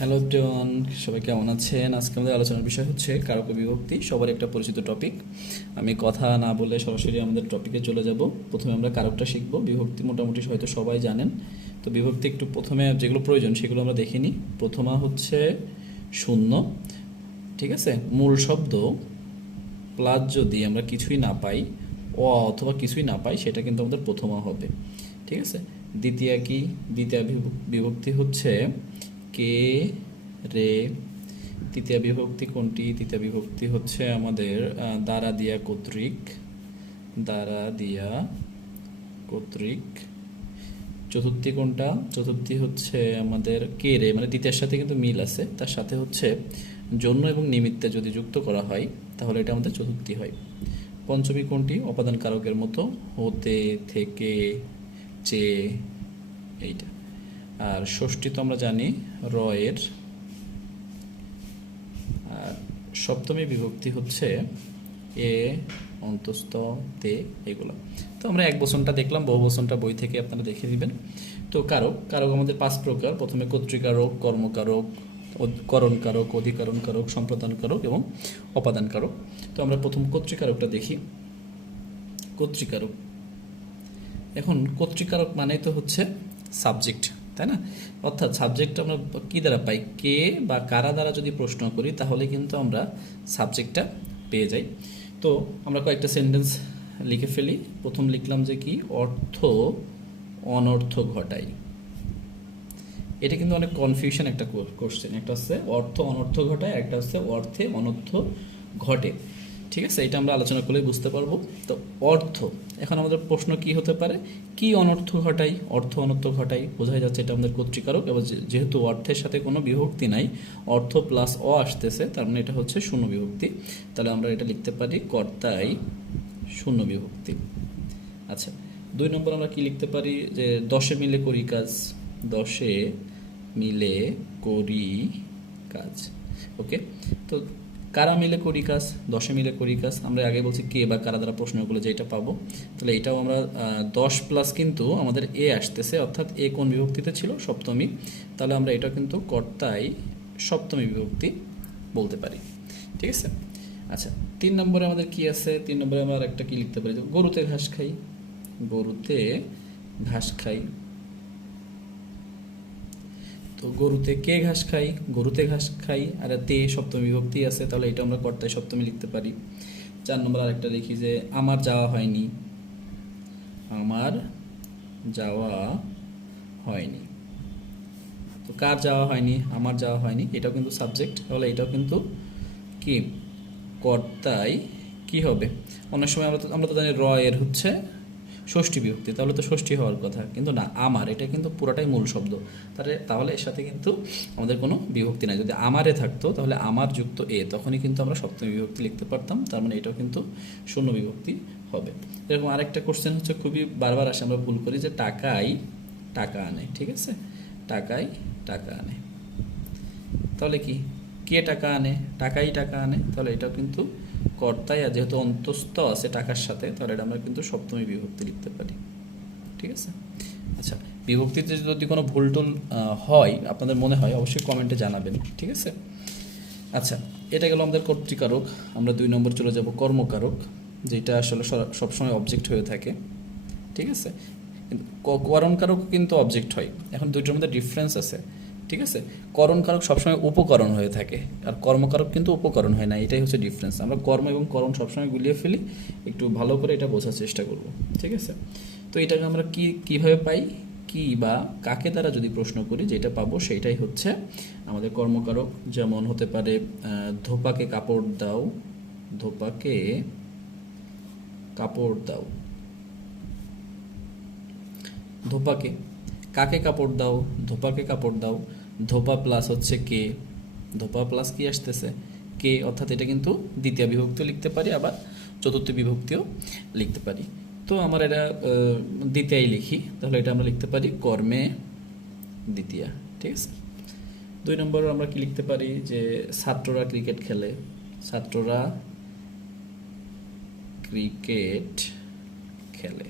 Hello everyone, সবাই কেমন আছেন? আজকে আমাদের আলোচনার বিষয় হচ্ছে কারক ও বিভক্তি, সবার একটা পরিচিত টপিক। আমি কথা না বলে সরাসরি আমাদের টপিকে চলে যাব। প্রথমে আমরা কারকটা শিখব, বিভক্তি মোটামুটি হয়তো সবাই জানেন। তো বিভক্তি একটু প্রথমে যেগুলো প্রয়োজন সেগুলো আমরা দেখে নিই। প্রথমা হচ্ছে শূন্য, ঠিক আছে? মূল শব্দ প্লাস যদি আমরা কিছুই না পাই, অথবা কিছুই না পাই, সেটা কিন্তু আমাদের প্রথমা হবে, ঠিক আছে? দ্বিতীয়া কি? দ্বিতীয় বিভক্তি হচ্ছে কে, রে। তৃতীয় বিভক্তি কোনটি? তৃতীয় বিভক্তি হচ্ছে আমাদের দ্বারা দিয়া কর্তৃক, দ্বারা দিয়া কর্তৃক। চতুর্থী কোনটা? চতুর্থী হচ্ছে আমাদের কে রে, মানে দ্বিতীয়ের সাথে কিন্তু মিল আছে, তার সাথে হচ্ছে জন্য এবং নিমিত্তে যদি যুক্ত করা হয় তাহলে এটা আমাদের চতুর্থী হয়। পঞ্চমী কোনটি? অপাদান কারকের মতো, হতে, থেকে, চে, এইটা। আর ষষ্ঠী তো আমরা জানি র এর। আর সপ্তমী বিভক্তি হচ্ছে এ, অন্তস্থ, তে, এগুলো। তো আমরা এক বচনটা দেখলাম, বহু বচনটা বই থেকে আপনারা দেখে দিবেন। তো কারক, কারক আমাদের পাঁচ প্রকার। প্রথমে কর্তৃকারক, কর্মকারক, করণ কারক, অধিকরণ কারক, সম্প্রদান কারক এবং অপাদান কারক। তো আমরা প্রথম কর্তৃকারকটা দেখি। কর্তৃকারক, এখন কর্তৃকারক মানে তো হচ্ছে সাবজেক্ট, তাই না? অর্থাৎ সাবজেক্ট আমরা কি দ্বারা পাই? কে বা কারা দ্বারা যদি প্রশ্ন করি তাহলে কিন্তু আমরা সাবজেক্টটা পেয়ে যাই। তো আমরা কয়েকটা সেন্টেন্স লিখে ফেলি। প্রথম লিখলাম যে কি, অর্থ অনর্থ ঘটায়। এটা কিন্তু অনেক কনফিউশন একটা কোশ্চেন। একটা হচ্ছে অর্থ অনর্থ ঘটায়, একটা হচ্ছে অর্থে অনর্থ ঘটে, ঠিক আছে? এটা আমরা আলোচনা করলে বুঝতে পারবো। তো অর্থ, এখন আমাদের প্রশ্ন কি হতে পারে? কি অনর্থ ঘটাই? অর্থ অনর্থ ঘটাই, বোঝাই যাচ্ছে এটা আমাদের কর্তৃকারক। এবং যেহেতু অর্থের সাথে কোনো বিভক্তি নাই, অর্থ প্লাস অ আসতেছে, তার মানে এটা হচ্ছে শূন্য বিভক্তি। তাহলে আমরা এটা লিখতে পারি কর্তাই শূন্য বিভক্তি। আচ্ছা, 2 নম্বর আমরা কি লিখতে পারি? যে দশে মিলে করি কাজ, দশে মিলে করি কাজ। ওকে, তো কারা মিলে করি কাজ? দশে মিলে করি কাজ। আমরা আগে বলছি কে বা কারা দ্বারা প্রশ্ন করলে যেটা পাবো, তাহলে এটাও আমরা 10 প্লাস কিন্তু আমাদের এ আসতেছে, অর্থাৎ এ কোন বিভক্তিতে ছিল? সপ্তমী। তাহলে আমরা এটা কিন্তু কর্তাই সপ্তমী বিভক্তি বলতে পারি, ঠিক আছে? আচ্ছা, 3 নম্বরে আমাদের কি আছে? 3 নম্বরে আমরা একটা কি লিখতে পারি? গরুতে ঘাস খাই, গরুতে ঘাস খাই। তো গরুতে কে ঘাস খাই? গরুতে ঘাস খাই, আর তে সপ্তমী বিভক্তি আছে, তাহলে এটা আমরা কর্তায় সপ্তমী লিখতে পারি। 4 নম্বর আরেকটা লিখি যে আমার যাওয়া হয়নি, আমার যাওয়া হয়নি। তো কার যাওয়া হয়নি? আমার যাওয়া হয়নি, এটাও কিন্তু সাবজেক্ট, তাহলে এটাও কিন্তু কি কর্তায় কি হবে? অনেক সময় আমরা তো জানি র এর হচ্ছে ষষ্ঠী বিভক্তি, তাহলে তো ষষ্ঠী হওয়ার কথা, কিন্তু না, আমার এটা কিন্তু পুরাটাই মূল শব্দ। তাহলে এর সাথে কিন্তু আমাদের কোনো বিভক্তি নাই। যদি আমারে থাকতো তাহলে আমার যুক্ত এ, তখনই কিন্তু আমরা সপ্তমী বিভক্তি লিখতে পারতাম, তার মানে এটাও কিন্তু শূন্য বিভক্তি হবে। এরকম আরেকটা কোশ্চেন হচ্ছে, খুবই বারবার আসে, আমরা ভুল করি, যে টাকাই টাকা আনে, ঠিক আছে? টাকাই টাকা আনে, তাহলে কি, কে টাকা আনে? টাকাই টাকা আনে, তাহলে এটাও কিন্তু কর্তায়, আর যেহেতু অন্তস্থ আছে টাকার সাথে, তাহলে এটা আমরা কিন্তু সপ্তমী বিভক্তি লিখতে পারি, ঠিক আছে? আচ্ছা, বিভক্তিতে যদি কোনো ভুল টুল হয়, আপনাদের মনে হয়, অবশ্যই কমেন্টে জানাবেন, ঠিক আছে? আচ্ছা, এটা গেল আমাদের কর্তৃকারক। আমরা 2 নম্বর চলে যাব কর্মকারক, যেটা আসলে সবসময় অবজেক্ট হয়ে থাকে, ঠিক আছে? কিন্তু করণকারক কিন্তু অবজেক্ট হয়। এখন দুইটার মধ্যে ডিফারেন্স আছে, ঠিক আছে? করণকারক সবসময় উপকরণ হয়ে থাকে, আর কর্মকারক কিন্তু উপকরণ হয় না, এটাই হচ্ছে ডিফারেন্স। আমরা কর্ম এবং করণ সবসময় গুলিয়ে ফেলি, একটু ভালো করে এটা বোঝার চেষ্টা করব, ঠিক আছে? তো এটাকে আমরা কিভাবে পাই? কি বা কাকে দ্বারা যদি প্রশ্ন করি, যেটা পাবো সেইটাই হচ্ছে আমাদের কর্মকারক। যেমন হতে পারে ধোপাকে কাপড় দাও, ধোপাকে কাপড় দাও। ধোপাকে, কাকে কাপড় দাও? ধোপাকে কাপড় দাও। ধোপা প্লাস হচ্ছে কে, ধোপা প্লাস কি আসতেছে? কে, অর্থাৎ এটা কিন্তু দ্বিতীয় বিভক্তিও লিখতে পারি, আবার চতুর্থ বিভক্তিও লিখতে পারি। তো আমার এটা দ্বিতীয় লিখি, তাহলে এটা আমরা লিখতে পারি কর্মে দ্বিতীয়া, ঠিক আছে? 2 নম্বর আমরা কি লিখতে পারি? যে ছাত্ররা ক্রিকেট খেলে, ছাত্ররা ক্রিকেট খেলে।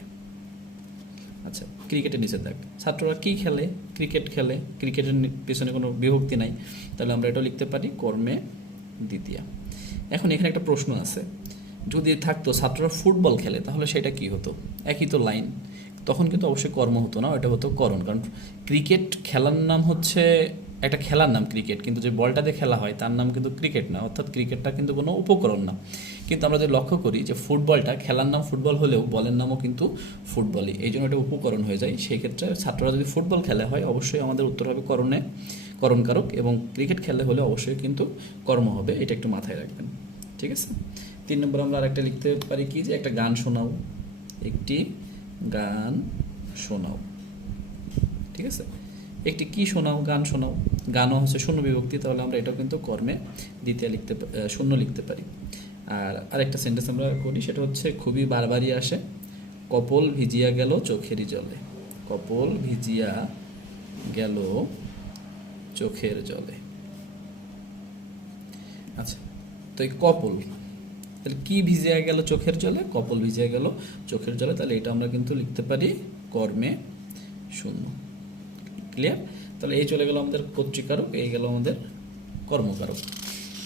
আচ্ছা, ক্রিকেটের নিষেধাজ্ঞা। ছাত্ররা কি খেলে? ক্রিকেট খেলে, ক্রিকেটের পেছনে কোনো বিভক্তি নাই, তাহলে আমরা এটা লিখতে পারি কর্মে দ্বিতীয়া। এখন এখানে একটা প্রশ্ন আছে, যদি থাকতো ছাত্ররা ফুটবল খেলে তাহলে সেটা কি হতো? একই তো লাইন, তখন কিন্তু অবশ্যই কর্ম হতো না, এটা হতো করণ। কারণ ক্রিকেট খেলার নাম হচ্ছে একটা খেলার নাম ক্রিকেট, কিন্তু যে বলটা দিয়ে খেলা হয় তার নাম কিন্তু ক্রিকেট না, অর্থাৎ ক্রিকেটটা কিন্তু কোনো উপকরণ না। কিন্তু আমরা যদি লক্ষ্য করি যে ফুটবলটা খেলার নাম ফুটবল হলেও বলের নামও কিন্তু ফুটবলই, এই জন্য এটা উপকরণ হয়ে যায়। সেই ক্ষেত্রে ছাত্ররা যদি ফুটবল খেলা হয় অবশ্যই আমাদের উত্তর হবে করণে, করণকারক, এবং ক্রিকেট খেললে হলে অবশ্যই কিন্তু কর্ম হবে, এটা একটু মাথায় রাখবেন। ঠিক আছে। 3 নম্বর আমরা আরেকটা লিখতে পারি কি, যে একটা গান শোনাও, একটি গান শোনাও। ঠিক আছে, একটি কি শোনাও, গান শোনাও, গানও হচ্ছে শূন্য বিভক্তি, তাহলে আমরা এটাও কিন্তু কর্মে দ্বিতীয় শূন্য লিখতে পারি। আর আরেকটা সেন্টেন্স আমরা করি, সেটা হচ্ছে খুবই বারবারই আসে, কপল ভিজিয়া গেল চোখেরই জলে। কপল ভিজিয়া গেল চোখের জলে। আচ্ছা, তো এই কপল, তাহলে কি ভিজিয়া গেল চোখের জলে? কপল ভিজিয়া গেল চোখের জলে, তাহলে এটা আমরা কিন্তু লিখতে পারি কর্মে শূন্য। ক্লিয়ার? তাহলে এই চলে গেল আমাদের কর্তৃকারক, এই গেল আমাদের কর্মকারক।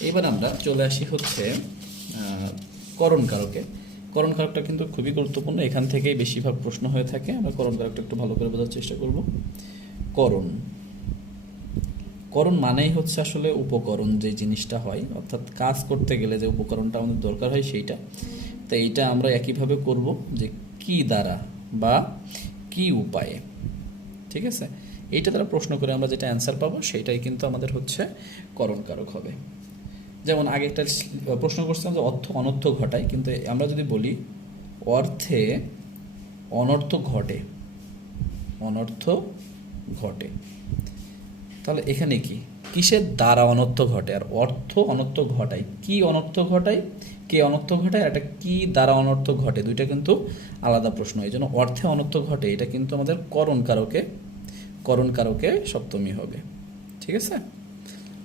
এবার আমরা চলে আসি হচ্ছে করণকারকে। করণকারকটা কিন্তু খুবই গুরুত্বপূর্ণ, এখান থেকেই বেশিরভাগ প্রশ্ন হয়ে থাকে। আমরা করণকারকটা একটু ভালো করে বোঝার চেষ্টা করব। করণ, করণ মানেই হচ্ছে আসলে উপকরণ, যে জিনিসটা হয়, অর্থাৎ কাজ করতে গেলে যে উপকরণটা আমাদের দরকার হয় সেইটা। তো এইটা আমরা একইভাবে করব, যে কি দ্বারা বা কি উপায়ে। ঠিক আছে, এইটা দ্বারা প্রশ্ন করে আমরা যেটা অ্যান্সার পাবো সেইটাই কিন্তু আমাদের হচ্ছে করণকারক হবে। যেমন আগে একটা প্রশ্ন করছিলাম যে অর্থ অনর্থ ঘটায়, কিন্তু আমরা যদি বলি অর্থে অনর্থ ঘটে, অনর্থ ঘটে, তাহলে এখানে কি, কিসের দ্বারা অনর্থ ঘটে আর অর্থ অনর্থ ঘটায়, কি অনর্থ ঘটায়, কে অনর্থ ঘটায়, আর এটা কি দ্বারা অনর্থ ঘটে, দুইটা কিন্তু আলাদা প্রশ্ন। এই জন্য অর্থে অনর্থ ঘটে এটা কিন্তু আমাদের করণকারকে সপ্তমী হবে। ঠিক আছে,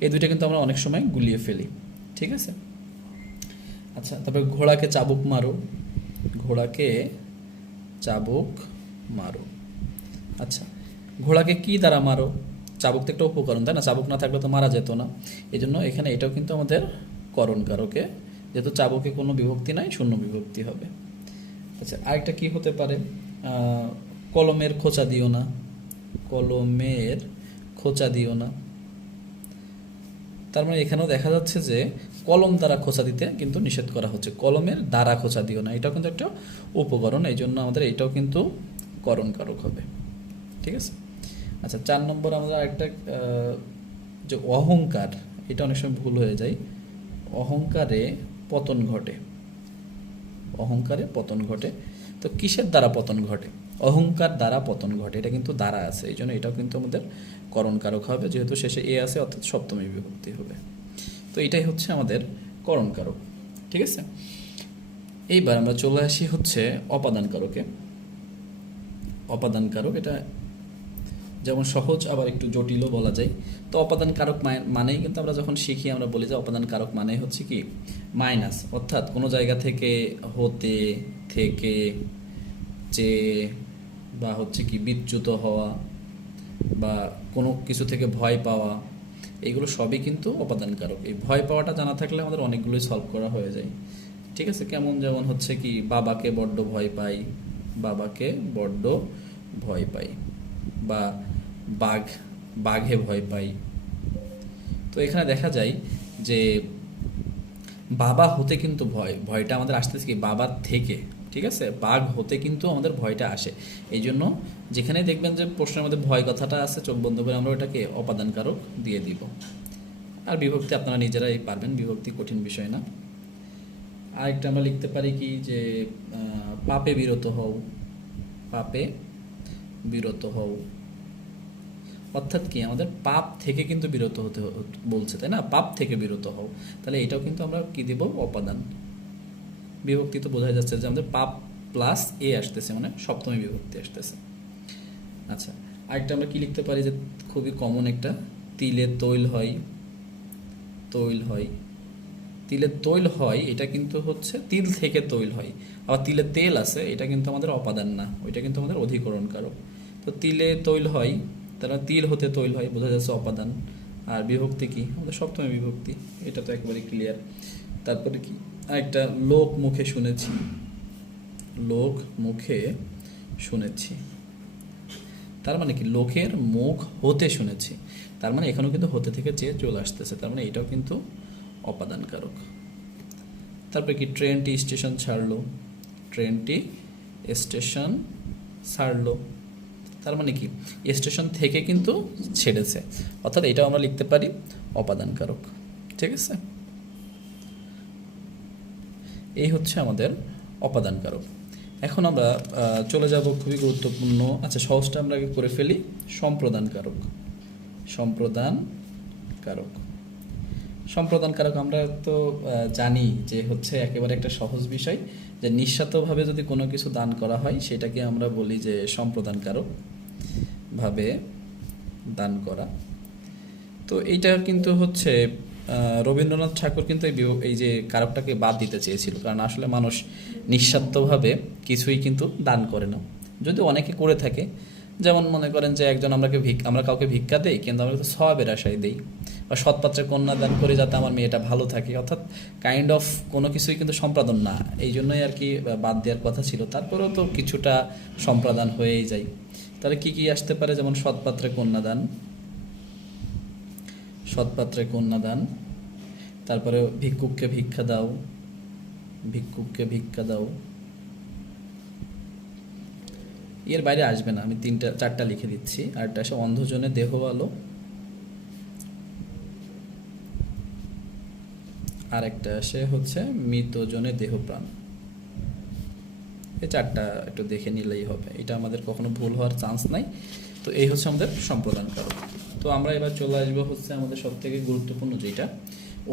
এই দুইটা কিন্তু আমরা অনেক সময় গুলিয়ে ফেলি। ঠিক আছে। আচ্ছা, তারপরে ঘোড়াকে চাবুক মারো, ঘোড়াকে চাবুক মারো। আচ্ছা, ঘোড়াকে কি দ্বারা মারো? চাবুক তো একটা উপকরণ, তাই না? চাবুক না থাকলে তো মারা যেত না, এই জন্য এখানে এটাও কিন্তু আমাদের করণকারকে, যেহেতু চাবুকে কোনো বিভক্তি নাই, শূন্য বিভক্তি হবে। আচ্ছা, আরেকটা কি হতে পারে, কলমের খোঁচা দিও না, কলমের খোঁচা দিও না। তার মানে এখানেও দেখা যাচ্ছে যে কলম দ্বারা খোঁচা দিতে কিন্তু নিষেধ করা হচ্ছে, কলমের দ্বারা খোঁচা দিও না, এটাও কিন্তু একটা উপকরণ, এই জন্য আমাদের এটাও কিন্তু করণকারক হবে। ঠিক আছে। আচ্ছা, 4 নম্বর আমরা একটা যে অহংকার, এটা অনেক সময় ভুল হয়ে যায়, অহংকারে পতন ঘটে, অহংকারে পতন ঘটে। তো কিসের দ্বারা পতন ঘটে? অহংকার দ্বারা পতন ঘটে, এটা কিন্তু দ্বারা আছে, এই জন্য এটাও কিন্তু আমাদের করণকারক হবে, যেহেতু শেষে এ আছে, অর্থাৎ সপ্তমী বিভক্তি হবে। তো এটাই হচ্ছে আমাদের করণকারক। ঠিক আছে, এইবার আমরা চলে আসি হচ্ছে অপাদানকারকে। অপাদানকারক এটা যেমন সহজ আবার একটু জটিলও বলা যায়। তো অপাদান কারক মানেই কিন্তু আমরা যখন শিখি আমরা বলি যে অপাদান কারক মানে হচ্ছে কি মাইনাস, অর্থাৎ কোনো জায়গা থেকে, হতে, থেকে, যে, বা হচ্ছে কি বিচ্যুত হওয়া, বা কোনো কিছু থেকে ভয় পাওয়া, এইগুলো সবই কিন্তু অপাদান কারক। এই ভয় পাওয়াটা জানা থাকলে আমাদের অনেকগুলোই সলভ করা হয়ে যায়। ঠিক আছে, কেমন, যেমন হচ্ছে কি বাবাকে বড্ড ভয় পাই, বাবাকে বড্ড ভয় পাই, বা বাঘে ভয় পাই। তো এখানে দেখা যায় যে বাবা হতে কিন্তু ভয়টা আমাদের আসতেছে কি বাবার থেকে। ঠিক আছে, বাঘ হতে কিন্তু আমাদের ভয়টা আসে, এই জন্য যেখানে দেখবেন যে প্রশ্নের মধ্যে ভয় কথাটা আছে, চোখ বন্ধ করে আমরা ওটাকে অপাদান কারক দিয়ে দিব। আর বিভক্তি আপনারা নিজেরাই পারবেন, বিভক্তি কঠিন বিষয় না। আরেকটা আমরা লিখতে পারি কি, যে পাপে বিরত হও, পাপে বিরত হও, অর্থাৎ কি আমাদের পাপ থেকে কিন্তু বিরত হতে বলছে, তাই না? পাপ থেকে বিরত হও, তাহলে এটাও কিন্তু আমরা কি দিব, অপাদান। বিভক্তি তো বোঝা যাচ্ছে যে আমাদের পাপ প্লাস এ আসতেছে, মানে সপ্তমী বিভক্তি আসতেছে। আচ্ছা, আরেকটা আমরা কি লিখতে পারি, যে খুবই কমন একটা, তিলে তৈল হয়, তৈল হয়, তিলে তৈল হয়, এটা কিন্তু হচ্ছে তিল থেকে তৈল হয়। আবার তিলে তেল আছে, এটা কিন্তু আমাদের অপাদান না, ওইটা কিন্তু আমাদের অধিকরণ কারক। তো তিলে তৈল হয়, তারা তিল হতে তৈল হয়, বোঝা যাচ্ছে অপাদান। আর বিভক্তি কি, আমাদের সপ্তমী বিভক্তি, এটা তো একেবারে ক্লিয়ার। তারপরে কি, আরেকটা লোক মুখে শুনেছি, লোক মুখে শুনেছি, তার মানে কি লোকের মুখ হতে শুনেছি, তার মানে এখানেও কিন্তু হতে থেকে চেয়ে চলে আসতেছে, তার মানে এটাও কিন্তু অপাদান কারক। তারপরে কি, ট্রেনটি স্টেশন ছাড়লো, ট্রেনটি স্টেশন ছাড়লো, তার মানে কি স্টেশন থেকে কিন্তু ছেড়েছে, অর্থাৎ এটাও আমরা লিখতে পারি অপাদান কারক। ঠিক আছে, এই হচ্ছে আমাদের অপাদান কারক। এখন আমরা চলে যাব খুবই গুরুত্বপূর্ণ, আচ্ছা সহজটা আমরা আগে করে ফেলি, সম্প্রদান কারক। সম্প্রদান কারক, সম্প্রদান কারক আমরা তো জানি যে হচ্ছে একেবারে একটা সহজ বিষয়, যে নিঃস্বার্থভাবে যদি কোনো কিছু দান করা হয় সেটাকে আমরা বলি যে সম্প্রদান কারক, ভাবে দান করা। তো এইটা কিন্তু হচ্ছে রবীন্দ্রনাথ ঠাকুর কিন্তু এই যে কারকটাকে বাদ দিতে চেয়েছিল, কারণ আসলে মানুষ নিঃস্বার্থভাবে কিছুই কিন্তু দান করে না, যদি অনেকে করে থাকে। যেমন মনে করেন যে একজন আমরা কাউকে ভিক্ষা দেই, কিন্তু আমরা তো সওয়াবের আশায় দেই, বা সৎপাত্রে কন্যা দান করে যাতে আমার মেয়েটা ভালো থাকে, অর্থাৎ কাইন্ড অফ কোনো কিছুই কিন্তু সম্পাদন না, এই জন্যই আর কি বাদ দেওয়ার কথা ছিল। তারপরেও তো কিছুটা সম্পাদন হয়েই যায়। তাহলে কি কি আসতে পারে, যেমন সৎপাত্রে কন্যাদান, সৎপাত্রে কন্যাদান, তারপরে ভিক্ষুককে ভিক্ষা দাও, ভিক্ষুককে ভিক্ষা দাও, এর বাইরে আসবে না, আমি চারটা লিখে দিচ্ছি। আরটা আসে অন্ধজনে দেহ আলো, আর একটা আসে হচ্ছে মৃতজনে দেহ প্রাণ। এই চারটা একটু দেখে নিলেই হবে, এটা আমাদের কখনো ভুল হওয়ার চান্স নাই। তো এই হচ্ছে আমাদের সম্প্রদান কারক। তো আমরা এবার চলে আসবো হচ্ছে আমাদের সব থেকে গুরুত্বপূর্ণ যেটা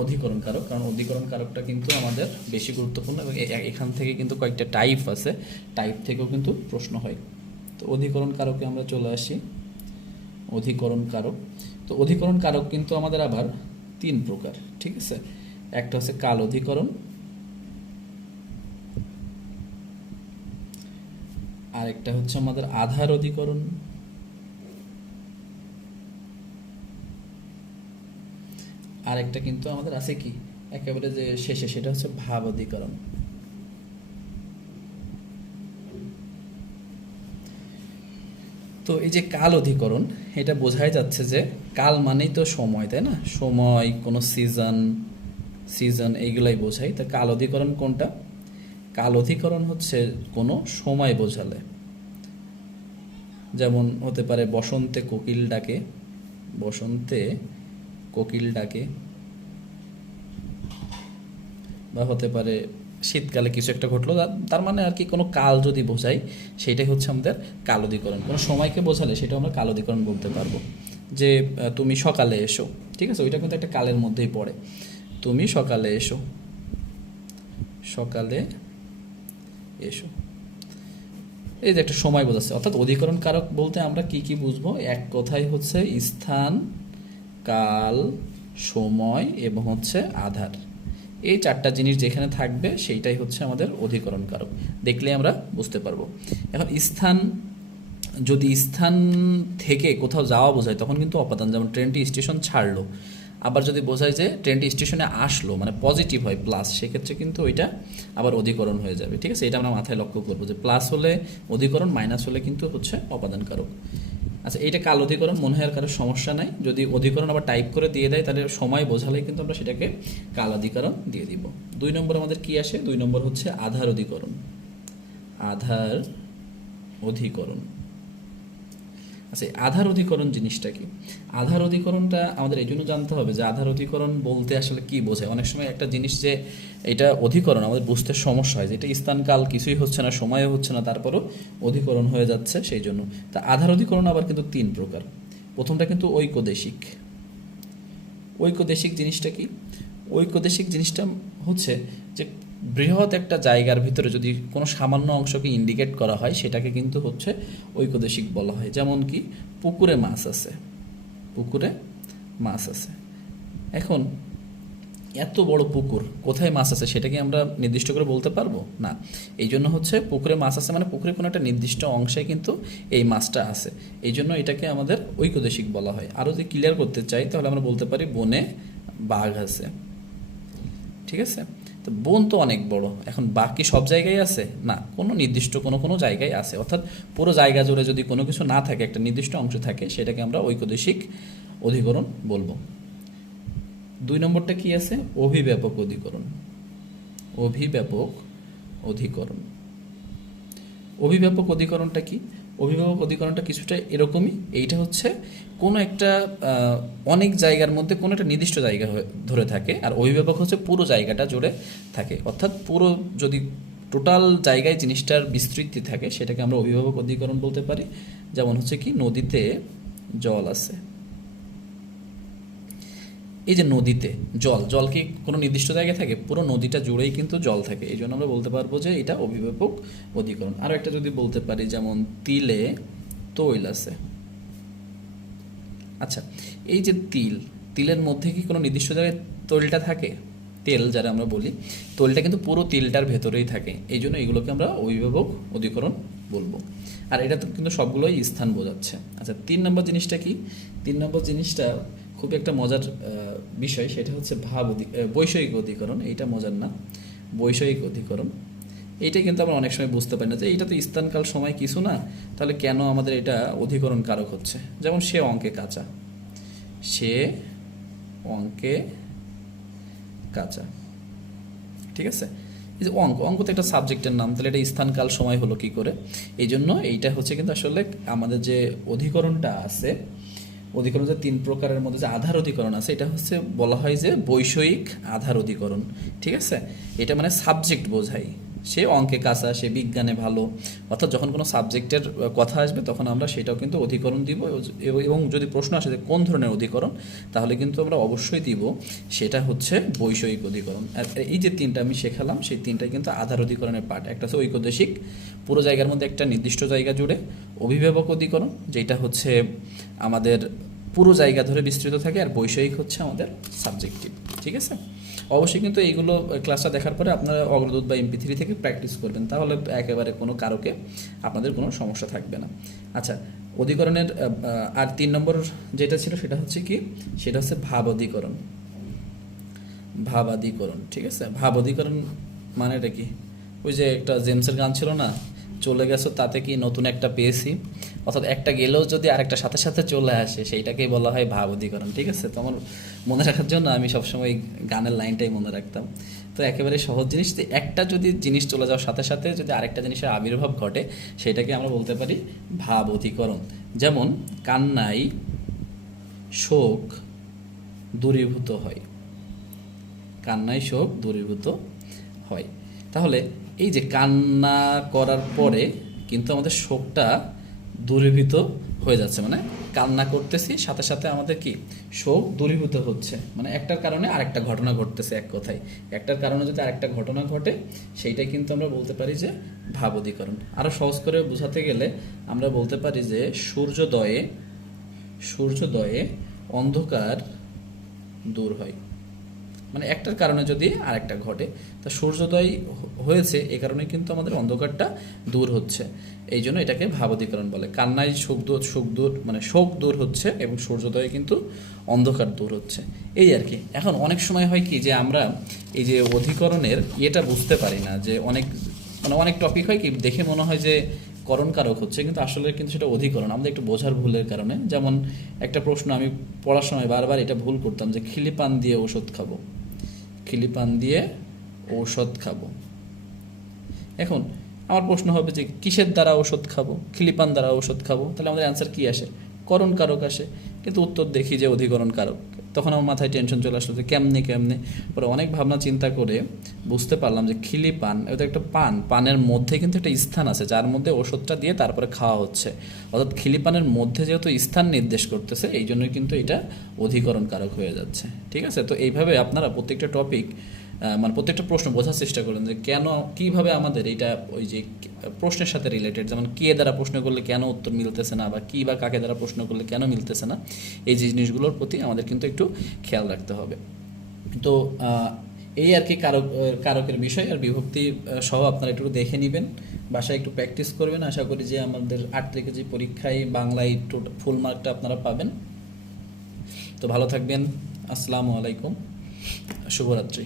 অধিকরণ কারক, কারণ অধিকরণ কারকটা কিন্তু আমাদের বেশি গুরুত্বপূর্ণ, এবং এখান থেকে কিন্তু কয়েকটা টাইপ আছে, টাইপ থেকেও কিন্তু প্রশ্ন হয়। তো অধিকরণ কারকে আমরা চলে আসি, অধিকরণ কারক। তো অধিকরণ কারক কিন্তু আমাদের আবার তিন প্রকার, ঠিক আছে। একটা হচ্ছে কাল অধিকরণ, আর একটা হচ্ছে আমাদের আধার অধিকরণ, আর একটা কিন্তু আমাদের আছে কি একেবারে যে শেষে, সেটা হচ্ছে ভাব অধিকরণ। তো এই যে কাল অধিকরণ, এটা বোঝাই যাচ্ছে যে কাল মানেই তো সময়, তাই না, সময়, কোনো সিজন এইগুলাই বোঝাই। তা কাল অধিকরণ কোনটা, কাল অধিকরণ হচ্ছে কোনো সময় বোঝালে, যেমন হতে পারে বসন্তে কোকিল ডাকে, বসন্তে কোকিল ডাকে, বা হতে পারে শীতকালে কিছু একটা ঘটলো, তার মানে আর কি কোনো কাল যদি বোঝাই সেটাই হচ্ছে আমাদের কাল অধিকরণ। কোনো সময়কে বোঝালে সেটা আমরা কাল অধিকরণ বলতে পারবো, যে তুমি সকালে এসো, ঠিক আছে, ওইটা কিন্তু একটা কালের মধ্যেই পড়ে, তুমি সকালে এসো, সকালে এসো, এই যে একটা সময় বোঝাচ্ছে। অর্থাৎ অধিকরণ কারক বলতে আমরা কি কি বুঝবো, এক কথাই হচ্ছে স্থান, কাল, সময় এবং হচ্ছে আধার, এই চারটা জিনিস যেখানে থাকবে সেইটাই হচ্ছে আমাদের অধিকরণ কারক, দেখলে আমরা বুঝতে পারবো। এখন স্থান, যদি স্থান থেকে কোথাও যাওয়া বোঝায় তখন কিন্তু অপাদান, যেমন ট্রেনটি স্টেশন ছাড়লো। আবার যদি বোঝায় যে ট্রেনটি স্টেশনে আসলো, মানে পজিটিভ হয় প্লাস, সেক্ষেত্রে কিন্তু ওইটা আবার অধিকরণ হয়ে যাবে, ঠিক আছে। এটা আমরা মাথায় লক্ষ্য করবো যে প্লাস হলে অধিকরণ, মাইনাস হলে কিন্তু হচ্ছে অপাদান কারক। আচ্ছা, এইটা কাল অধিকরণ, মনে হয় আর কারোর সমস্যা নাই। যদি অধিকরণ আবার টাইপ করে দিয়ে দেয় তাহলে সময় বোঝালে কিন্তু আমরা সেটাকে কাল অধিকরণ দিয়ে দিব। 2 নম্বর আমাদের কি আসে, 2 নম্বর হচ্ছে আধার অধিকরণ, আধার অধিকরণ। আচ্ছা, আধার অধিকরণ জিনিসটা কি, আধার অধিকরণটা আমাদের এই জন্য জানতে হবে যে আধার অধিকরণ বলতে আসলে কি বোঝায়। অনেক সময় একটা জিনিস যে এটা অধিকরণ আমাদের বুঝতে সমস্যা হয়, যে এটা স্থানকাল কিছুই হচ্ছে না, সময়ও হচ্ছে না, তারপরও অধিকরণ হয়ে যাচ্ছে, সেই জন্য। তা আধার অধিকরণ আবার কিন্তু 3 প্রকার। প্রথমটা কিন্তু ঐকদেশিক। ঐকদেশিক জিনিসটা কি, ঐকদেশিক জিনিসটা হচ্ছে যে বৃহৎ একটা জায়গার ভিতরে যদি কোনো সামান্য অংশকে ইন্ডিকেট করা হয় সেটাকে কিন্তু হচ্ছে ঐকদেশিক বলা হয়। যেমন কি পুকুরে মাছ আছে, পুকুরে মাছ আছে। এখন এত বড় পুকুর, কোথায় মাছ আছে সেটা কি আমরা নির্দিষ্ট করে বলতে পারবো না। এই জন্য হচ্ছে পুকুরে মাছ আছে মানে পুকুরে কোনো একটা নির্দিষ্ট অংশে কিন্তু এই মাছটা আছে, এই জন্য এটাকে আমাদের ঐকদেশিক বলা হয়। আরও যদি ক্লিয়ার করতে চাই তাহলে আমরা বলতে পারি বনে বাঘ আছে। ঠিক আছে, তো বন তো অনেক বড়, এখন বাঘ কি সব জায়গায় আছে? না, কোনো নির্দিষ্ট কোনো কোনো জায়গায় আছে। অর্থাৎ পুরো জায়গা জুড়ে যদি কোনো কিছু না থাকে, একটা নির্দিষ্ট অংশ থাকে, সেটাকে আমরা ঐকদেশিক অধিকরণ বলবো। 2 নম্বরটা কি আছে? অভিব্যাপক অধিকরণ। অভিব্যাপক অধিকরণ, অভিব্যাপক অধিকরণটা কি? অভিভাবক অধিকরণটা কিছুটা এরকমই। এইটা হচ্ছে কোনো একটা অনেক জায়গার মধ্যে কোনো একটা নির্দিষ্ট জায়গা ধরে থাকে, আর অভিভাবক হচ্ছে পুরো জায়গাটা জুড়ে থাকে। অর্থাৎ পুরো যদি টোটাল জায়গায় জিনিসটার বিস্তৃতি থাকে, সেটাকে আমরা অভিভাবক অধিকরণ বলতে পারি। যেমন হচ্ছে কি, নদীতে জল আছে। এই যে নদীতে জল, জল কি কোনো নির্দিষ্ট জায়গায় থাকে? পুরো নদীটা জুড়েই কিন্তু জল থাকে, এই জন্য আমরা বলতে পারবো যে এটা অভিব্যাপক অধিকরণ। আরও একটা যদি বলতে পারি, যেমন তিলে তৈল আছে। আচ্ছা, এই যে তিল, তিলের মধ্যে কি কোনো নির্দিষ্ট জায়গায় তৈলটা থাকে? তেল যারা আমরা বলি, তৈলটা কিন্তু পুরো তিলটার ভেতরেই থাকে, এই জন্য এগুলোকে আমরা অভিভাবক অধিকরণ বলবো। আর এটা তো কিন্তু সবগুলোই স্থান বোঝাচ্ছে। আচ্ছা, 3 নম্বর জিনিসটা কি? 3 নম্বর জিনিসটা খুব একটা মজার বিষয়, সেটা হচ্ছে বৈষয়িক অধিকরণ। এইটা মজার না, বৈষয়িক অধিকরণ। এইটা কিন্তু আমরা অনেক সময় বুঝতে পারি না যে এইটা তো স্থানকাল সময় কিছু না, তাহলে কেন আমাদের এটা অধিকরণ কারক হচ্ছে। যেমন সে অঙ্কে কাঁচা, সে অঙ্কে কাঁচা। ঠিক আছে, এই যে অঙ্ক, অঙ্ক তো একটা সাবজেক্টের নাম, তাহলে এটা স্থানকাল সময় হলো কি করে? এই জন্য এইটা হচ্ছে কিন্তু আসলে আমাদের যে অধিকরণটা আছে, অধিকরণ যে 3 প্রকারের মধ্যে যে আধার অধিকরণ আছে, এটা হচ্ছে বলা হয় যে বৈষয়িক আধার অধিকরণ। ঠিক আছে, এটা মানে সাবজেক্ট বোঝায়। সে অঙ্কে কাঁচা, সে বিজ্ঞানে ভালো, অর্থাৎ যখন কোনো সাবজেক্টের কথা আসবে তখন আমরা সেটাও কিন্তু অধিকরণ দিব। এবং যদি প্রশ্ন আসে যে কোন ধরনের অধিকরণ, তাহলে কিন্তু আমরা অবশ্যই দিব সেটা হচ্ছে বৈষয়িক অধিকরণ। আর এই যে 3টা আমি শেখালাম, সেই 3টাই কিন্তু আধার অধিকরণের পার্ট। একটা হচ্ছে ঐকদেশিক, পুরো জায়গার মধ্যে একটা নির্দিষ্ট জায়গা জুড়ে। অভিভাবক অধিকরণ, যেটা হচ্ছে আমাদের পুরো জায়গা ধরে বিস্তৃত থাকে। আর বৈষয়িক হচ্ছে আমাদের সাবজেক্টিভ। ঠিক আছে, অবশ্যই কিন্তু এইগুলো ক্লাসটা দেখার পরে আপনারা অগ্রদূত বা MP3 থেকে প্র্যাকটিস করবেন, তাহলে একেবারে কোনো কারকে আপনাদের কোনো সমস্যা থাকবে না। আচ্ছা, অধিকরণের আর 3 নম্বর যেটা ছিল সেটা হচ্ছে কি, সেটা হচ্ছে ভাব অধিকরণ। ভাবাধিকরণ। ঠিক আছে, ভাব অধিকরণ মানেটা কি? ওই যে একটা জেমসের গান ছিল না, চলে গেছো তাতে কি নতুন একটা পেয়েছি। অর্থাৎ একটা গেলেও যদি আরেকটা সাথে সাথে চলে আসে, সেইটাকেই বলা হয় ভাব অধিকরণ। ঠিক আছে, তো আমার মনে রাখার জন্য আমি সবসময় গানের লাইনটাই মনে রাখতাম। তো একেবারে সহজ জিনিস, একটা যদি জিনিস চলে যাওয়ার সাথে সাথে যদি আরেকটা জিনিসের আবির্ভাব ঘটে, সেটাকে আমরা বলতে পারি ভাব অধিকরণ। যেমন কান্নাই শোক দূরীভূত হয়, কান্নায় শোক দূরীভূত হয়। তাহলে এই যে কান্না করার পরে কিন্তু আমাদের শোকটা দূরীভূত হয়ে যাচ্ছে, মানে কান্না করতেছি সাথে সাথে আমাদের কি শোক দূরীভূত হচ্ছে, মানে একটার কারণে আরেকটা ঘটনা ঘটতেছে। এক কথায় একটার কারণে যদি আরেকটা ঘটনা ঘটে, সেইটাই কিন্তু আমরা বলতে পারি যে ভাব অধিকরণ। আরও সহজ করে বোঝাতে গেলে আমরা বলতে পারি যে সূর্যোদয়ে অন্ধকার দূর হয়, মানে একটার কারণে যদি আরেকটা ঘটে, তা সূর্যোদয় হয়েছে এ কারণে কিন্তু আমাদের অন্ধকারটা দূর হচ্ছে, এই জন্য এটাকে ভাব অধিকরণ বলে। কান্নায় সুখ দূর মানে শোক দূর হচ্ছে, এবং সূর্যোদয়ে কিন্তু অন্ধকার দূর হচ্ছে, এই আর কি। এখন অনেক সময় হয় কি যে আমরা এই যে অধিকরণের এটা বুঝতে পারি না, যে অনেক টপিক হয় কি দেখে মনে হয় যে করণ কারক হচ্ছে, কিন্তু আসলে কিন্তু সেটা অধিকরণ, আমাদের একটু বোঝার ভুলের কারণে। যেমন একটা প্রশ্ন আমি পড়ার সময় বারবার এটা ভুল করতাম, যে খিলিপান দিয়ে ওষুধ খাবো, খিলিপান দিয়ে ঔষধ খাবো। এখন আমার প্রশ্ন হবে যে কিসের দ্বারা ঔষধ খাবো? খিলিপান দ্বারা ঔষধ খাবো, তাহলে আমাদের অ্যান্সার কি আসে? করণ কারক আসে, কিন্তু উত্তর দেখি যে অধিকরণ কারক। তখন আমার মাথায় টেনশন চলে আসলো যে কেমনে পরে অনেক ভাবনা চিন্তা করে বুঝতে পারলাম যে খিলিপান এটা একটা পানের মধ্যে কিন্তু একটা স্থান আছে, যার মধ্যে ওষুধটা দিয়ে তারপরে খাওয়া হচ্ছে। অর্থাৎ খিলিপানের মধ্যে যেহেতু স্থান নির্দেশ করতেছে, এই জন্যই কিন্তু এটা অধিকরণ কারক হয়ে যাচ্ছে। ঠিক আছে, তো এইভাবে আপনারা প্রত্যেকটা টপিক মানে প্রত্যেকটা প্রশ্ন বোঝার চেষ্টা করেন যে কেন কিভাবে আমাদের এটা ওই যে প্রশ্নের সাথে রিলেটেড, যেমন কে দ্বারা প্রশ্ন করলে কেন উত্তর মিলতেছে না, বা কি বা কাকে দ্বারা প্রশ্ন করলে কেন মিলতেছে না, এই জিনিসগুলোর প্রতি আমাদের কিন্তু একটু খেয়াল রাখতে হবে। তো এই আর কি কারকের বিষয় আর বিভক্তি সহ আপনারা একটু দেখে নেবেন, বাসায় একটু প্র্যাকটিস করবেন। আশা করি যে আমাদের 8 তারিখে যে পরীক্ষায় বাংলায় ফুল মার্কটা আপনারা পাবেন। তো ভালো থাকবেন। আসসালামু আলাইকুম, শুভরাত্রি।